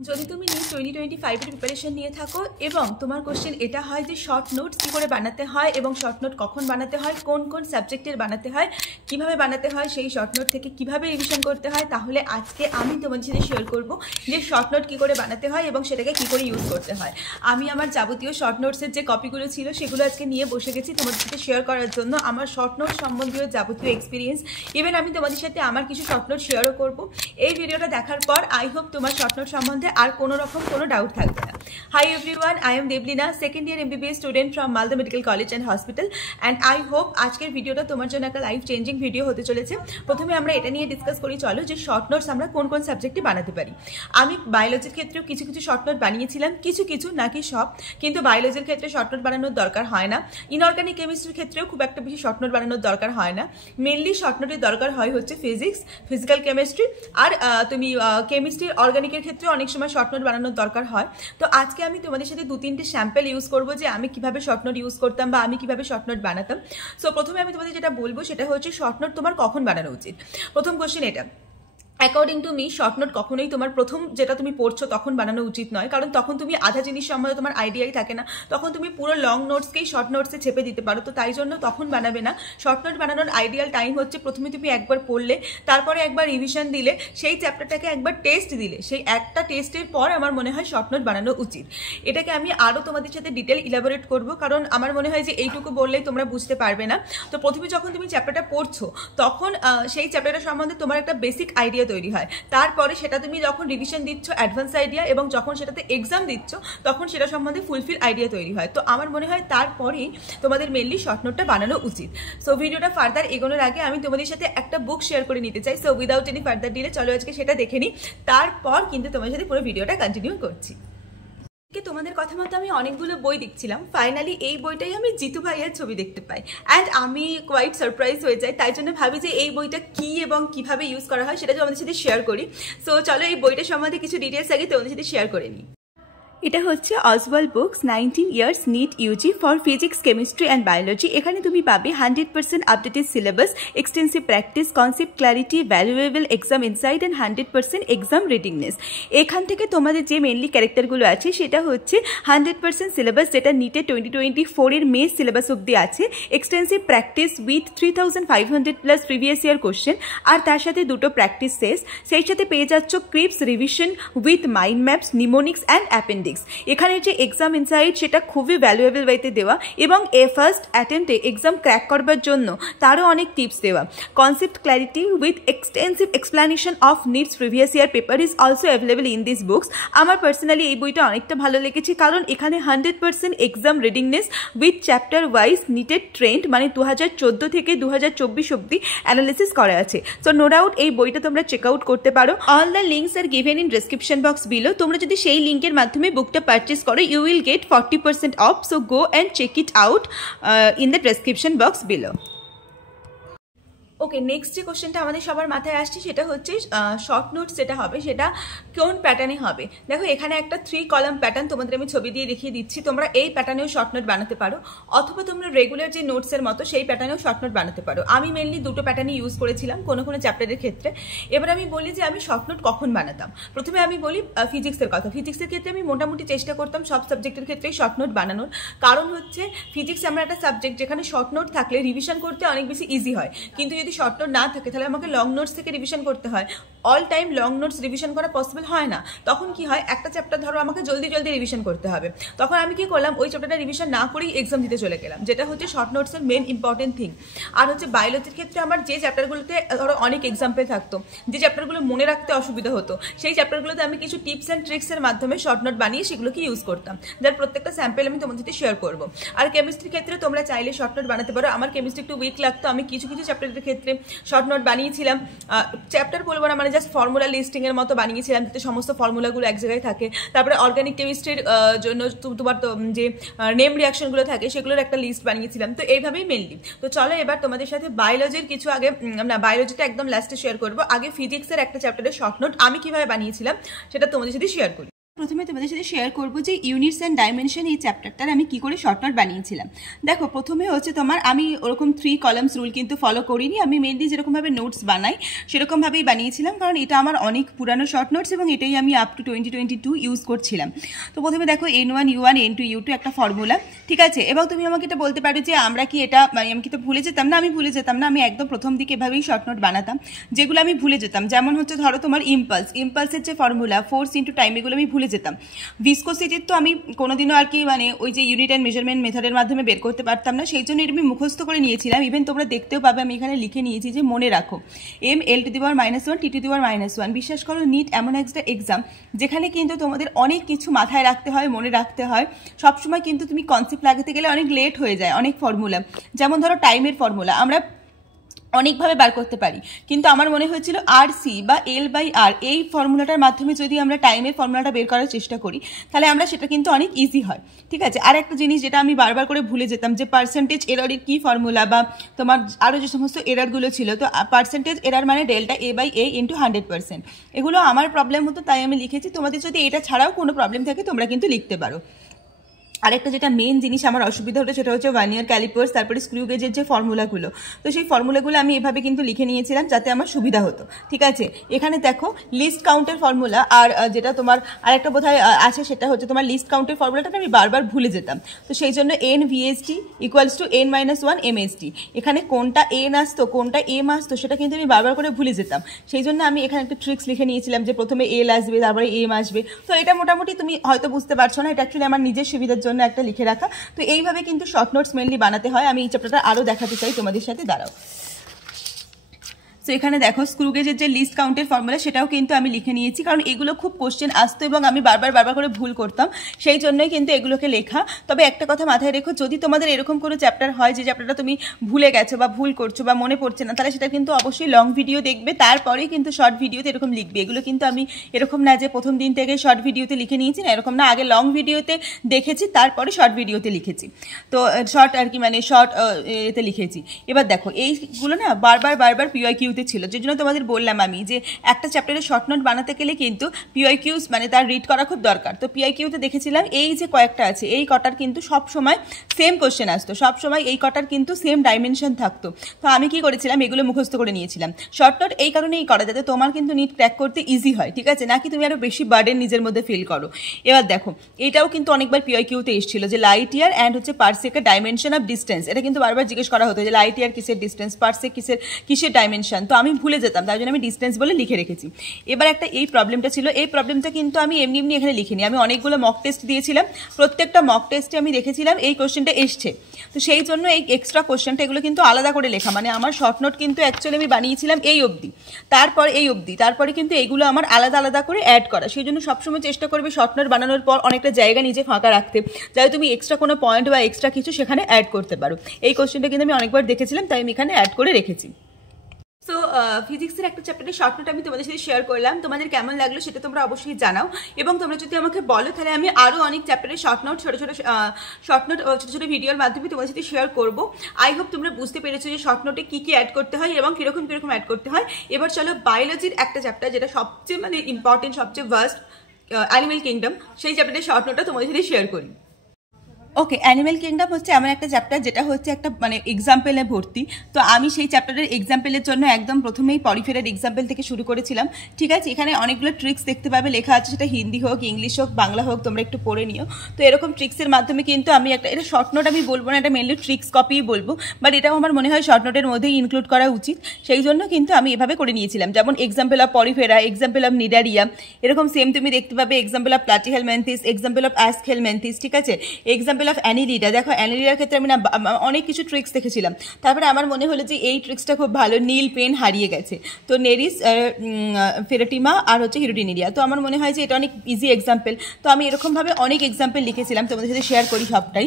যদি তুমি নিট 2025 এর প্রিপারেশন নিয়ে থাকো এবং তোমার কোশ্চেন এটা হয় যে শর্ট নোটস কী করে বানাতে হয় এবং শর্ট নোট কখন বানাতে হয়, কোন কোন সাবজেক্টের বানাতে হয়, কিভাবে বানাতে হয়, সেই শর্ট নোট থেকে কিভাবে রিভিশন করতে হয়, তাহলে আজকে আমি তোমাদের সাথে শেয়ার করব যে শর্ট নোট কী করে বানাতে হয় এবং সেটাকে কী করে ইউজ করতে হয়। আমি আমার যাবতীয় শর্ট নোটসের যে কপিগুলো ছিল সেগুলো আজকে নিয়ে বসে গেছি তোমাদের সাথে শেয়ার করার জন্য। আমার শর্ট নোট সম্বন্ধীয় যাবতীয় এক্সপিরিয়েন্স, ইভেন আমি তোমাদের সাথে আমার কিছু শর্ট নোট শেয়ারও করবো। এই ভিডিওটা দেখার পর আই হোপ তোমার শর্ট নোট সম্বন্ধে আর কোনো রকম কোনো ডাউট থাকবে না। Hi everyone, I am Deblina, second year MBBS student from Malda medical college and hospital, and I hope আজকের ভিডিওটা তোমার জন্য একটা লাইফ চেঞ্জিং ভিডিও হতে চলেছে। প্রথমে আমরা এটা নিয়ে ডিসকাস করি, চলো যে শর্ট নোটস আমরা কোন কোন সাবজেক্টে বানাতে পারি। আমি বায়োলজির ক্ষেত্রেও কিছু কিছু শর্ট নোট বানিয়েছিলাম, কিছু নাকি সব, কিন্তু বায়োলজির ক্ষেত্রে শর্ট নোট বানানোর দরকার হয় না। ইনঅর্গানিক কেমিস্ট্রির ক্ষেত্রেও খুব একটা বেশি শর্ট নোট বানানোর দরকার হয় না। মেনলি শর্ট নোটের দরকার হয় হচ্ছে ফিজিক্স, ফিজিক্যাল কেমিস্ট্রি, আর তুমি কেমিস্ট্রি অর্গানিকের ক্ষেত্রে অনেক সময় শর্ট নোট বানানোর দরকার হয়। তো আজকে আমি তোমাদের সাথে 2-3টে স্যাম্পল ইউজ করবো যে আমি কিভাবে শর্ট নোট ইউজ করতাম বা আমি কিভাবে শর্ট নোট বানাতাম। সো প্রথমে আমি তোমাদের যেটা বলবো সেটা হচ্ছে শর্ট নোট তোমার কখন বানানো উচিত। প্রথম কোশ্চেন এটা, according to me short note কখনোই তোমার প্রথম যেটা তুমি পড়ছো তখন বানানো উচিত নয়, কারণ তখন তুমি আধা জিনিস সম্বন্ধে তোমার আইডিয়াই থাকে না। তখন তুমি পুরো লং নোটসকেই শর্ট নোটসে চেপে দিতে পারো, তো তাই জন্য তখন বানাবে না। শর্ট নোট বানানোর আইডিয়াল টাইম হচ্ছে প্রথমে তুমি একবার পড়লে, তারপরে একবার রিভিশন দিলে, সেই চ্যাপ্টারটাকে একবার টেস্ট দিলে, সেই একটা টেস্টের পর আমার মনে হয় শর্ট নোট বানানো উচিত। এটাকে আমি আরও তোমাদের সাথে ডিটেল ইলাবোরেট করবো, কারণ আমার মনে হয় যে এইটুকু বললেই তোমরা বুঝতে পারবে না। তো প্রথমে যখন তুমি চ্যাপ্টারটা পড়ছো তখন সেই চ্যাপ্টারটা সম্বন্ধে তোমার একটা বেসিক আইডিয়া তৈরি হয়। তারপরে সেটা তুমি যখন রিভিশন দিচ্ছ অ্যাডভান্স আইডিয়া, এবং যখন সেটাতে এক্সাম দিচ্ছ তখন সেটা সম্বন্ধে ফুলফিল আইডিয়া তৈরি হয়। তো আমার মনে হয় তারপরেই তোমাদের মেনলি শর্ট নোটটা বানানো উচিত। সো ভিডিওটা ফার্দার এগোনোর আগে আমি তোমাদের সাথে একটা বুক শেয়ার করে নিতে চাই। So without any further delay চলো আজকে সেটা দেখে নিই, তারপর কিন্তু তোমাদের সাথে পুরো ভিডিওটা কন্টিনিউ করছি। তোমাদের কথা মতো আমি অনেকগুলো বই দেখছিলাম, ফাইনালি এই বইটাই আমি জিতু ভাইয়ের ছবি দেখতে পাই, অ্যান্ড আমি কোয়াইট সারপ্রাইজ হয়ে যাই। তাই জন্য ভাবি যে এই বইটা কি এবং কিভাবে ইউজ করা হয় সেটা আমাদের সাথে শেয়ার করি। সো চলো এই বইটা সম্বন্ধে কিছু ডিটেলস আগে তোমাদের সাথে শেয়ার করে নিই। এটা হচ্ছে Oswaal books 19 years NEET UG for physics, chemistry and biology. এখানে তুমি পাবে 100% updated syllabus, extensive practice, concept clarity, valuable exam insight and 100% exam readiness. এখান থেকে তোমাদের যে মেনলি ক্যারেক্টারগুলো আছে সেটা হচ্ছে 100% সিলেবাস, যেটা নিটে 2024 এর মে সিলেবাস অব্দি আছে, extensive practice with 3500+ previous year question, আর তার সাথে দুটো প্র্যাকটিস সেস। সেই সাথে পেয়ে যাচ্ছ crisp revision with mind maps, mnemonics and appendix. এখানে যে এক্সাম ইনসাইট সেটা খুবই ভ্যালুয়েবল ওয়েতে দেওয়া, এবং ফার্স্ট অ্যাটেম্পটে এক্সাম ক্র্যাক করবার জন্য তারও অনেক টিপস দেওয়া। Concept clarity with extensive explanation of NEET's previous year paper is also available in this books. আমার পার্সোনালি এই বইটা অনেকটা ভালো লেগেছে, কারণ এখানে 100% exam readiness with chapter wise নিটেড ট্রেন্ড, মানে 2014 থেকে 2024 অব্দি অ্যানালিসিস করা আছে। সো নো ডাউট এই বইটা তোমরা চেক আউট করতে পারো। All the links are given in description box below. তোমরা যদি সেই লিঙ্কের মাধ্যমে বুকটা পারচেস করো, you will get 40% off, so go and check it out in the description box below. Okay, next যে কোশ্চেনটা আমাদের সবার মাথায় আসছে সেটা হচ্ছে শর্ট নোটস যেটা হবে সেটা কোন প্যাটার্নে হবে। দেখো এখানে একটা 3 কলাম প্যাটার্ন তোমাদের আমি ছবি দিয়ে দেখিয়ে দিচ্ছি। তোমরা এই প্যাটার্নেও শর্ট নোট বানাতে পারো, অথবা তোমরা রেগুলার যে নোটসের মতো সেই প্যাটার্নেও শর্ট নোট বানাতে পারো। আমি মেনলি দুটো প্যাটার্নই ইউজ করেছিলাম কোনো চ্যাপ্টারের ক্ষেত্রে। এবার আমি বলি যে আমি শর্ট নোট কখন বানাতাম। প্রথমে আমি বলি ফিজিক্সের কথা। ফিজিক্সের ক্ষেত্রে আমি মোটামুটি চেষ্টা করতাম সব সাবজেক্টের ক্ষেত্রেই শর্ট নোট বানানোর, কারণ হচ্ছে ফিজিক্স আমরা একটা সাবজেক্ট যেখানে শর্ট নোট থাকলে রিভিশন করতে অনেক বেশি ইজি হয়, কিন্তু যদি শর্ট নোট না থাকে তাহলে আমাকে লং নোটস থেকে রিভিশন করতে হয়। All time long notes revision করা পসিবল হয় না। তখন কি হয়, একটা চ্যাপ্টার ধরো আমাকে জলদি রিভিশন করতে হবে, তখন আমি কি করলাম, ওই চ্যাপ্টারটা রিভিশন না করেই এক্সাম দিতে চলে গেলাম, যেটা হচ্ছে শর্ট নোটসের মেন ইম্পর্টেন্ট থিং। আর হচ্ছে বায়োলজির ক্ষেত্রে আমার যে চ্যাপ্টারগুলোতে ধরো অনেক এক্সাম্পল থাকতো, যে চ্যাপ্টারগুলো মনে রাখতে অসুবিধা হতো, সেই চ্যাপ্টারগুলোতে আমি কিছু টিপস অ্যান্ড ট্রিক্সের মাধ্যমে শর্ট নোট বানিয়ে সেগুলোকে ইউজ করতাম, যার প্রত্যেকটা স্যাম্পল আমি তোমাদের সাথে শেয়ার করবো। আর কেমিস্ট্রির ক্ষেত্রে তোমরা চাইলে শর্ট নোট বানাতে পারো। আমার কেমিস্ট্রি একটু উইক লাগতো, আমি কিছু চ্যাপ্টারের ক্ষেত্রে শর্ট নোট বানিয়েছিলাম। চ্যাপ্টার বলবো না, মানে জাস্ট ফর্মুলা লিস্টিং এর মতো বানিয়েছিলাম, যাতে সমস্ত ফর্মুলাগুলো এক জায়গায় থাকে। তারপরে অর্গানিক কেমিস্ট্রির জন্য তোমার তো যে নেম রিয়াকশনগুলো থাকে সেগুলোর একটা লিস্ট বানিয়েছিলাম। তো এইভাবেই মেনলি। তো চলো এবার তোমাদের সাথে বায়োলজির কিছু আগে, না বায়োলজিটা একদম লাস্টে শেয়ার করবো। আগে ফিজিক্সের একটা চ্যাপ্টারের শর্ট নোট আমি কিভাবে বানিয়েছিলাম সেটা তোমাদের সাথে শেয়ার করি। প্রথমে তোমাদের সাথে শেয়ার করবো যে ইউনিটস অ্যান্ড ডাইমেনশন এই চ্যাপ্টারটার আমি কি করে শর্ট নোট বানিয়েছিলাম। দেখো প্রথমে হচ্ছে তোমার আমি ওরকম 3 কলামস রুল কিন্তু ফলো করিনি, আমি মেনলি যেরকমভাবে নোটস বানাই সেরকমভাবেই বানিয়েছিলাম, কারণ এটা আমার অনেক পুরানো শর্ট নোটস এবং এটাই আমি আপ টু 2022 ইউজ করছিলাম। তো প্রথমে দেখো N1 U1 N2 U2 একটা ফর্মুলা, ঠিক আছে। এবং তুমি আমাকে এটা বলতে পারো যে আমরা কি এটা মানে আমি কি তো ভুলে যেতাম না, আমি ভুলে যেতাম না, আমি একদম প্রথম দিকে এভাবেই শর্ট নোট বানাতাম যেগুলো আমি ভুলে যেতাম। যেমন হচ্ছে ধরো তোমার ইম্পালসের যে ফর্মুলা ফোর্স ইন্টু টাইম, এগুলো আমি ভুলে যেতাম। ভিসকোসিটির তো আমি কোনোদিনও আর কি মানে ওই যে ইউনিট অ্যান্ড মেজারমেন্ট মেথডের মাধ্যমে বের করতে পারতাম না, সেই জন্য এটা আমি মুখস্থ করে নিয়েছিলাম। ইভেন তোমরা দেখতেও পাবে আমি এখানে লিখে নিয়েছি যে মনে রাখো ML⁻⁻1 T⁻⁻1। বিশ্বাস করো নিট এমন একটা এক্সাম যেখানে কিন্তু তোমাদের অনেক কিছু মাথায় রাখতে হয়, মনে রাখতে হয়। সবসময় কিন্তু তুমি কনসেপ্ট লাগাতে গেলে অনেক লেট হয়ে যায়। অনেক ফর্মুলা, যেমন ধরো টাইমের ফর্মুলা আমরা অনেকভাবে বার করতে পারি, কিন্তু আমার মনে হয়েছিল RC বা L/R এই ফর্মুলাটার মাধ্যমে যদি আমরা টাইমের ফর্মুলাটা বের করার চেষ্টা করি তাহলে আমরা সেটা কিন্তু অনেক ইজি হয়, ঠিক আছে। আর একটা জিনিস যেটা আমি বারবার করে ভুলে যেতাম যে পার্সেন্টেজ এররের কি ফর্মুলা বা তোমার আরও যে সমস্ত এররগুলো ছিল, তো পার্সেন্টেজ এরর মানে ডেল্টা A/A ইন্টু 100%। এগুলো আমার প্রবলেম হতো তাই আমি লিখেছি। তোমাদের যদি এটা ছাড়াও কোনো প্রবলেম থাকে তোমরা কিন্তু লিখতে পারো। আরেকটা যেটা মেন জিনিস আমার অসুবিধা হতো সেটা হচ্ছে ভার্নিয়ার ক্যালিপার্স, তারপরে স্ক্রু গেজের যে ফর্মুলাগুলো, তো সেই ফর্মুলাগুলো আমি এভাবে কিন্তু লিখে নিয়েছিলাম যাতে আমার সুবিধা হতো, ঠিক আছে। এখানে দেখো লিস্ট কাউন্টের ফর্মুলা, আর যেটা তোমার আরেকটা বোধহয় আছে সেটা হচ্ছে তোমার লিস্ট কাউন্টের ফর্মুলাটা আমি বারবার ভুলে যেতাম। তো সেই জন্য NVST = N-1 MST, এখানে কোনটা N আসতো কোনটা M আসতো সেটা কিন্তু আমি বারবার করে ভুলে যেতাম। সেই জন্য আমি এখানে একটা ট্রিক্স লিখে নিয়েছিলাম যে প্রথমে L আসবে তারপরে M আসবে। তো এটা মোটামুটি তুমি হয়তো বুঝতে পারছো না, এটা অ্যাকচুয়ালি আমার নিজের সুবিধার জন্য একটা লিখে রাখা। তো এইভাবে কিন্তু শর্ট নোটস মেনলি বানাতে হয়। আমি এই চ্যাপ্টারটা আরো দেখাতে চাই তোমাদের সাথে, দাঁড়াও। তো এখানে দেখো স্ক্রু গেজের যে লিস্ট কাউন্টের ফর্মুলা সেটাও কিন্তু আমি লিখে নিয়েছি, কারণ এগুলো খুব কোশ্চেন আসতো এবং আমি বারবার করে ভুল করতাম, সেই জন্যই কিন্তু এগুলোকে লেখা। তবে একটা কথা মাথায় রেখো, যদি তোমাদের এরকম কোনো চ্যাপ্টার হয় যে চ্যাপ্টারটা তুমি ভুলে গেছো বা ভুল করছো বা মনে পড়ছে না, তাহলে সেটা কিন্তু অবশ্যই লং ভিডিও দেখবে, তারপরেই কিন্তু শর্ট ভিডিওতে এরকম লিখবে। এগুলো কিন্তু আমি এরকম না যে প্রথম দিন থেকে শর্ট ভিডিওতে লিখে নিয়েছি, না এরকম না, আগে লং ভিডিওতে দেখেছি তারপরে শর্ট ভিডিওতে লিখেছি। তো শর্ট আর কি মানে শর্ট এতে লিখেছি। এবার দেখো এইগুলো না বারবার PYQ ছিল, যে জন্য তোমাদের বললাম আমি যে একটা চ্যাপ্টারে শর্ট নোট বানাতে গেলে কিন্তু PYQs মানে তার রিড করা খুব দরকার। তো PYQতে দেখেছিলাম এই যে কয়েকটা আছে এই কটার কিন্তু সব সময় সেম কোশ্চেন আসতো, সব সময় এই কটার কিন্তু সেম ডাইমেনশন থাকতো। তো আমি কি করেছিলাম, এগুলো মুখস্থ করে নিয়েছিলাম। শর্ট নোট এই কারণেই করা যাতে তোমার কিন্তু নিট ক্র্যাক করতে ইজি হয়, ঠিক আছে, নাকি তুমি আরো বেশি বার্ডেন নিজের মধ্যে ফিল করো। এবার দেখো এটাও কিন্তু অনেকবার PYQতে এসেছিল যে লাইট ইয়ার অ্যান্ড হচ্ছে পারসেকের ডাইমেনশন অফ ডিস্টেন্স, এটা কিন্তু বারবার জিজ্ঞেস করা হতো যে লাইট ইয়ার কিসের ডিস্টেন্স, পারসেক কিসের ডাইমেনশন। তো আমি ভুলে যেতাম, তাই জন্য আমি ডিস্টেন্স বলে লিখে রেখেছি। এবার একটা এই প্রবলেমটা ছিল, এই প্রবলেমটা কিন্তু আমি এমনি এখানে লিখিনি, আমি অনেকগুলো মক টেস্ট দিয়েছিলাম, প্রত্যেকটা মক টেস্টে আমি দেখেছিলাম এই কোশ্চেনটা এসছে। তো সেই জন্য এই এক্সট্রা কোশ্চেনটা এগুলো কিন্তু আলাদা করে লেখা, মানে আমার শর্ট নোট কিন্তু অ্যাকচুয়ালি আমি বানিয়েছিলাম এই অবধি, তারপরে কিন্তু এইগুলো আমার আলাদা করে অ্যাড করা। সেই জন্য সবসময় চেষ্টা করবে শর্ট নোট বানানোর পর অনেকটা জায়গা নিজে ফাঁকা রাখতে, যাতে তুমি এক্সট্রা কোনো পয়েন্ট বা এক্সট্রা কিছু সেখানে অ্যাড করতে পারো। এই কোশ্চেনটা কিন্তু আমি অনেকবার দেখেছিলাম, তাই আমি এখানে অ্যাড করে রেখেছি। সো ফিজিক্সের একটা চ্যাপ্টারের শর্ট নোট আমি তোমাদের সাথে শেয়ার করলাম, তোমাদের কেমন লাগলো সেটা তোমরা অবশ্যই জানাও। এবং তোমরা যদি আমাকে বলো তাহলে আমি আরও অনেক চ্যাপ্টারের শর্ট নোট ছোটো ছোটো ভিডিওর মাধ্যমে তোমাদের সাথে শেয়ার করবো। আই হোপ তোমরা বুঝতে পেরেছো যে শর্ট নোটে কী অ্যাড করতে হয় এবং কীরকম অ্যাড করতে হয়। এবার চলো বায়োলজির একটা চ্যাপ্টার যেটা সবচেয়ে মানে ইম্পর্টেন্ট, সবচেয়ে ভাস্ট, অ্যানিমেল কিংডম, সেই চ্যাপ্টারের শর্ট নোটটা তোমাদের সাথে শেয়ার করি। ওকে, অ্যানিমেল কিংডম হচ্ছে এমন একটা চ্যাপ্টার যেটা হচ্ছে একটা মানে এক্সাম্পলে ভর্তি। তো আমি সেই চ্যাপ্টারের এক্সাম্পলের জন্য একদম প্রথমেই পরিফেরার এক্সাম্পল থেকে শুরু করেছিলাম, ঠিক আছে। এখানে অনেকগুলো ট্রিক্স দেখতে পাবে লেখা আছে, সেটা হিন্দি হোক ইংলিশ হোক বাংলা হোক, তোমরা একটু পড়ে নিও। তো এরকম ট্রিক্সের মাধ্যমে কিন্তু আমি একটা, এটা শর্ট নোট আমি বলবো না, এটা মেনলি ট্রিক্স কপিই বলবো, বাট এটাও আমার মনে হয় শর্ট নোটের মধ্যেই ইনক্লুড করা উচিত। সেই জন্য কিন্তু আমি এভাবে করে নিয়েছিলাম, যেমন example of Porifera, example of Cnidaria, এরকম সেম তুমি দেখতে পাবে example of Platyhelminthes, example of অ্যাসহেলমিনথিস, ঠিক আছে। এক্সাম্পল অফ অ্যানিলিডা, দেখো অ্যানিলিডার ক্ষেত্রে আমি না অনেক কিছু ট্রিক্স দেখেছিলাম, তারপরে আমার মনে হলো যে এই ট্রিক্সটা খুব ভালো, নীল পেন হারিয়ে গেছে, তো নেরিস ফেরাটিমা আর হচ্ছে হিরোটিনিরিয়া। তো আমার মনে হয় যে এটা অনেক ইজি এক্সাম্পল। তো আমি এরকমভাবে অনেক এক্সাম্পল লিখেছিলাম, তোমাদের সাথে শেয়ার করি সবটাই।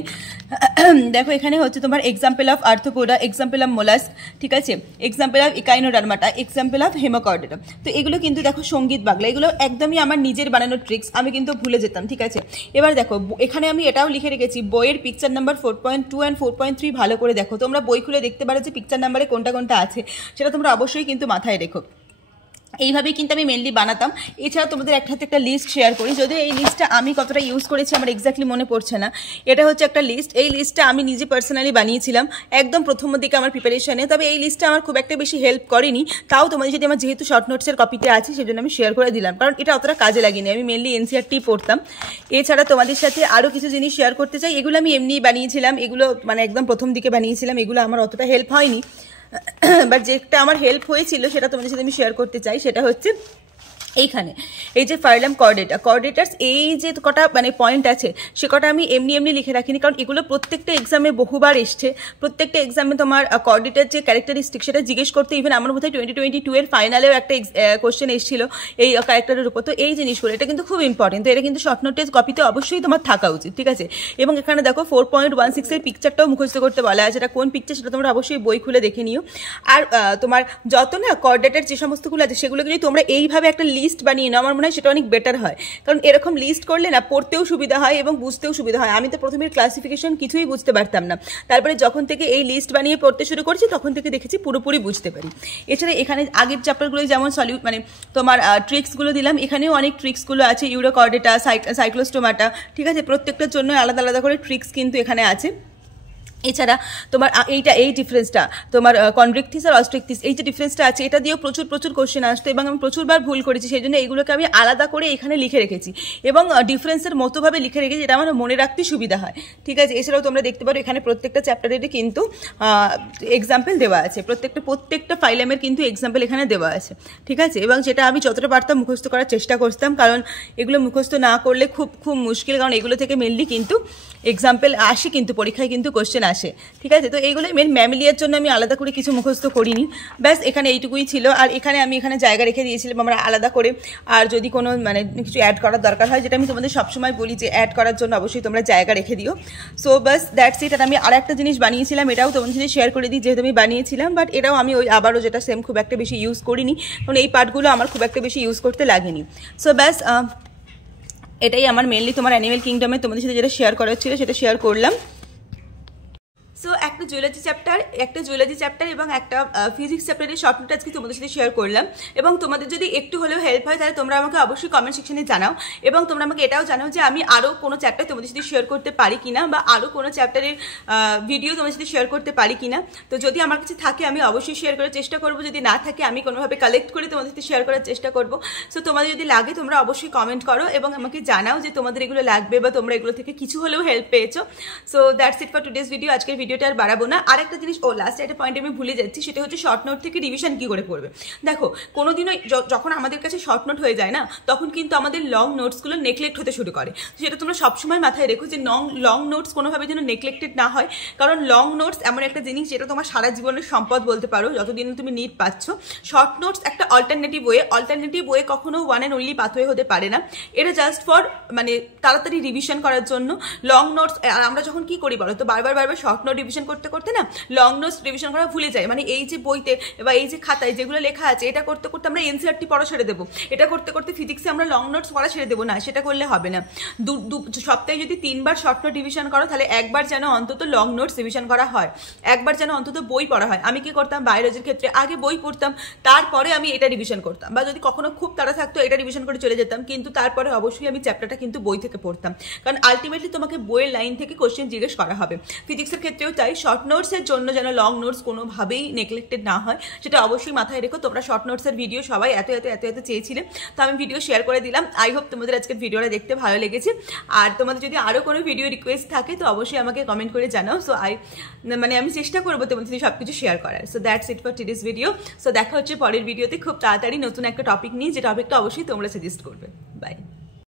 দেখো এখানে হচ্ছে তোমার example of Arthropoda, example of mollusc, ঠিক আছে, এক্সাম্পল অফ ইকাইনোডার্মাটা, এক্সাম্পল অফ হেমোকর্ডেটা। তো এগুলো কিন্তু দেখো সঙ্গীত বাংলা, এগুলো একদমই আমার নিজের বানানো ট্রিক্স, আমি কিন্তু ভুলে যেতাম, ঠিক আছে। এবার দেখো এখানে আমি এটাও লিখে রেখেছি, বইয়ের পিকচার নাম্বার 4.2 অ্যান্ড 4.3 ভালো করে দেখো, তোমরা বই খুলে দেখতে পারো যে পিকচার নাম্বারে কোনটা আছে, সেটা তোমরা অবশ্যই কিন্তু মাথায় রেখো। এইভাবেই কিন্তু আমি মেনলি বানাতাম। এছাড়া তোমাদের একটা লিস্ট শেয়ার করি, যদিও এই লিস্টটা আমি কতটা ইউজ করেছি আমার এক্স্যাক্টলি মনে পড়ছে না। এটা হচ্ছে একটা লিস্ট, এই লিস্টটা আমি নিজে পার্সোনালি বানিয়েছিলাম একদম প্রথম দিকে আমার প্রিপারেশনে। তবে এই লিস্টটা আমার খুব একটা বেশি হেল্প করেনি, তাও তোমাদের যদি আমার যেহেতু শর্ট নোটসের কপিতে আছে সেজন্য আমি শেয়ার করে দিলাম, কারণ এটা অতটা কাজে লাগেনি, আমি মেনলি এনসিইআরটি পড়তাম। এছাড়া তোমাদের সাথে আরও কিছু জিনিস শেয়ার করতে চাই, এগুলো আমি এমনিই বানিয়েছিলাম, এগুলো মানে একদম প্রথম দিকে বানিয়েছিলাম, এগুলো আমার অতটা হেল্প হয়নি। বাট যেটা আমার হেল্প হয়েছিল সেটা তোমাদের সাথে আমি শেয়ার করতে চাই, সেটা হচ্ছে এইখানে এই যে ফার্লাম কর্ডেটার্স, এই যে কটা মানে পয়েন্ট আছে সে কটা আমি এমনি লিখে রাখিনি, কারণ এগুলো প্রত্যেকটা এক্সামে বহুবার এসছে। প্রত্যেকটা এক্সামে তোমার কর্ডেটার যে ক্যারেক্টারিস্টিক সেটা জিজ্ঞেস করতে, ইভেন আমার বোধহয় 2022 এর ফাইনালেও একটা কোশ্চেন এসেছিল এই ক্যারেক্টারের উপর। তো এই জিনিসগুলো এটা কিন্তু খুব ইম্পর্টেন্ট, তো এটা কিন্তু শর্ট নোটের কপিতে অবশ্যই তোমার থাকা উচিত, ঠিক আছে। এবং এখানে দেখো 4.16 এর পিকচারটাও মুখস্থ করতে বলা আছে, এটা কোন পিকচার সেটা তোমরা অবশ্যই বই খুলে দেখে নিও। আর তোমার যত না কর্ডেটার যে সমস্তগুলো আছে সেগুলোকে যদি তোমরা এইভাবে একটা লিস্ট বানিয়ে নাও, আমার মনে হয় সেটা অনেক বেটার হয়, কারণ এরকম লিস্ট করলে না পড়তেও সুবিধা হয় এবং বুঝতেও সুবিধা হয়। আমি তো প্রথমে ক্লাসিফিকেশন কিছুই বুঝতে পারতাম না, তারপরে যখন থেকে এই লিস্ট বানিয়ে পড়তে শুরু করছি তখন থেকে দেখেছি পুরোপুরি বুঝতে পারি। এছাড়া এখানে আগের চ্যাপ্টারগুলো যেমন মানে তোমার ট্রিক্সগুলো দিলাম, এখানেও অনেক ট্রিক্সগুলো আছে, ইউরোকর্ডেটা, সাইক্লোস্টোমাটা, ঠিক আছে, প্রত্যেকটার জন্য আলাদা আলাদা করে ট্রিক্স কিন্তু এখানে আছে। এছাড়া তোমার এই ডিফারেন্সটা তোমার কনভেক্টিস আর অস্ট্রিকটিস, এই যে ডিফারেন্সটা আছে এটা দিয়েও প্রচুর কোশ্চেন আসতো এবং আমি প্রচুরবার ভুল করেছি, সেই জন্য এইগুলোকে আমি আলাদা করে এখানে লিখে রেখেছি এবং ডিফারেন্সের মতোভাবে লিখে রেখেছি, এটা আমার মনে রাখতে সুবিধা হয়, ঠিক আছে। এছাড়াও তোমরা দেখতে পারো এখানে প্রত্যেকটা চ্যাপ্টারেরই কিন্তু এক্সাম্পল দেওয়া আছে, প্রত্যেকটা ফাইলামের কিন্তু এক্সাম্পল এখানে দেওয়া আছে, ঠিক আছে। এবং যেটা আমি যতটা পারতাম মুখস্থ করার চেষ্টা করতাম, কারণ এগুলো মুখস্থ না করলে খুব মুশকিল, কারণ এগুলো থেকে মেনলি কিন্তু এক্সাম্পল আসে, কিন্তু পরীক্ষায় কিন্তু কোশ্চেন আসে, ঠিক আছে। তো এইগুলোই মেন ম্যামিলিয়ার জন্য আমি আলাদা করে কিছু মুখস্থ করিনি, ব্যাস এখানে এইটুকুই ছিল। আর এখানে আমি জায়গা রেখে দিয়েছিলাম আমরা আলাদা করে, আর যদি কোনো মানে কিছু অ্যাড করার দরকার হয়, যেটা আমি তোমাদের সবসময় বলি যে অ্যাড করার জন্য অবশ্যই তোমরা জায়গা রেখে দিও। So bus that's it. আর আমি আর একটা জিনিস বানিয়েছিলাম, এটাও তোমাদের সাথে শেয়ার করে দিই, যেহেতু আমি বানিয়েছিলাম, বাট এটাও আমি আবারও যেটা সেম খুব একটা বেশি ইউজ করিনি, কারণ এই পার্টগুলো আমার খুব একটা বেশি ইউজ করতে লাগেনি। সো ব্যাস এটাই আমার মেনলি তোমার অ্যানিমেল কিংডমে তোমাদের সাথে যেটা শেয়ার করার ছিল সেটা শেয়ার করলাম। সো একটা জুওলজি চ্যাপ্টার এবং একটা ফিজিক্স চ্যাপ্টারের শর্ট নোট আজকে তোমাদের সাথে শেয়ার করলাম। এবং তোমাদের যদি একটু হলেও হেল্প হয় তাহলে তোমরা আমাকে অবশ্যই কমেন্ট সেকশনে জানাও, এবং তোমরা আমাকে এটাও জানাও যে আমি আরও কোনো চ্যাপ্টার তোমাদের সাথে শেয়ার করতে পারি কিনা, বা আরও কোনো চ্যাপ্টারের ভিডিও তোমাদের সাথে শেয়ার করতে পারি কিনা। তো যদি আমার কাছে থাকে আমি অবশ্যই শেয়ার করার চেষ্টা করবো, যদি না থাকে আমি কোনোভাবে কালেক্ট করে তোমাদের সাথে শেয়ার করার চেষ্টা করবো। সো তোমাদের যদি লাগে তোমরা অবশ্যই কমেন্ট করো এবং আমাকে জানাও যে তোমাদের এগুলো লাগবে বা তোমরা এগুলো থেকে কিছু হলেও হেল্প পেয়েছো। So that's it for today's video. আজকের ভিডিওটা আর বাড়াবো না। আর একটা জিনিস লাস্ট একটা পয়েন্ট আমি ভুলে যাচ্ছি, সেটা হচ্ছে শর্ট নোট থেকে রিভিশন কি করে করবে। দেখো কোনোদিনও যখন আমাদের কাছে শর্ট নোট হয়ে যায় না, তখন কিন্তু আমাদের লং নোটসগুলো নেগলেক্ট হতে শুরু করে। সেটা তোমরা সবসময় মাথায় রেখো যে লং নোটস কোনোভাবে যেন নেগলেক্টেড না হয়, কারণ লং নোটস এমন একটা জিনিস যেটা তোমার সারা জীবনের সম্পদ বলতে পারো, যতদিন তুমি নিড পাচ্ছ। শর্ট নোটস একটা অল্টারনেটিভ ওয়ে কখনো ওয়ান অ্যান্ড অনলি পাথওয়ে হতে পারে না। এটা জাস্ট ফর মানে তাড়াতাড়ি রিভিশন করার জন্য। লং নোটস আর আমরা যখন কি করি বলো তো, বারবার শর্ট নোট রিভিশন করতে করতে না লং নোটস রিভিশন করা ভুলে যায়। মানে এই যে বইতে বা এই যে খাতায় যেগুলো লেখা আছে এটা করতে করতে আমরা এনসিইআরটি পড়া ছেড়ে দেবো, এটা করতে করতে ফিজিক্সে আমরা লং নোটস পড়া ছেড়ে দেবো না, সেটা করলে হবে না। সপ্তাহে যদি 3 বার শর্ট নোট রিভিশন করো তাহলে একবার যেন অন্তত লং নোটস রিভিশন করা হয়, একবার যেন অন্তত বই পড়া হয়। আমি কি করতাম বায়োলজির ক্ষেত্রে, আগে বই পড়তাম তারপরে আমি এটা রিভিশন করতাম, বা যদি কখনো খুব তাড়া থাকতো এটা রিভিশন করে চলে যেতাম, কিন্তু তারপরে অবশ্যই আমি চ্যাপ্টারটা কিন্তু বই থেকে পড়তাম, কারণ আলটিমেটলি তোমাকে বইয়ের লাইন থেকে কোশ্চেন জিজ্ঞেস করা হবে। ফিজিক্সের ক্ষেত্রেও তাই, শর্ট নোটসের জন্য যেন লং নোটস কোনোভাবেই নেগলেক্টেড না হয়, সেটা অবশ্যই মাথায় রেখো। তোমরা শর্ট নোটসের ভিডিও সবাই এত চেয়েছিলে, তো আমি ভিডিও শেয়ার করে দিলাম। আই হোপ তোমাদের আজকের ভিডিওটা দেখতে ভালো লেগেছে। আর তোমাদের যদি আরও কোনো ভিডিও রিকোয়েস্ট থাকে তো অবশ্যই আমাকে কমেন্ট করে জানাও। সো আমি চেষ্টা করবো তোমাদের সাথে সব কিছু শেয়ার করার। So that's it for today's video. So দেখা হচ্ছে পরের ভিডিওতে খুব তাড়াতাড়ি নতুন একটা টপিক নিয়ে, যে টপিকটা অবশ্যই তোমরা সাজেস্ট করবে। বাই।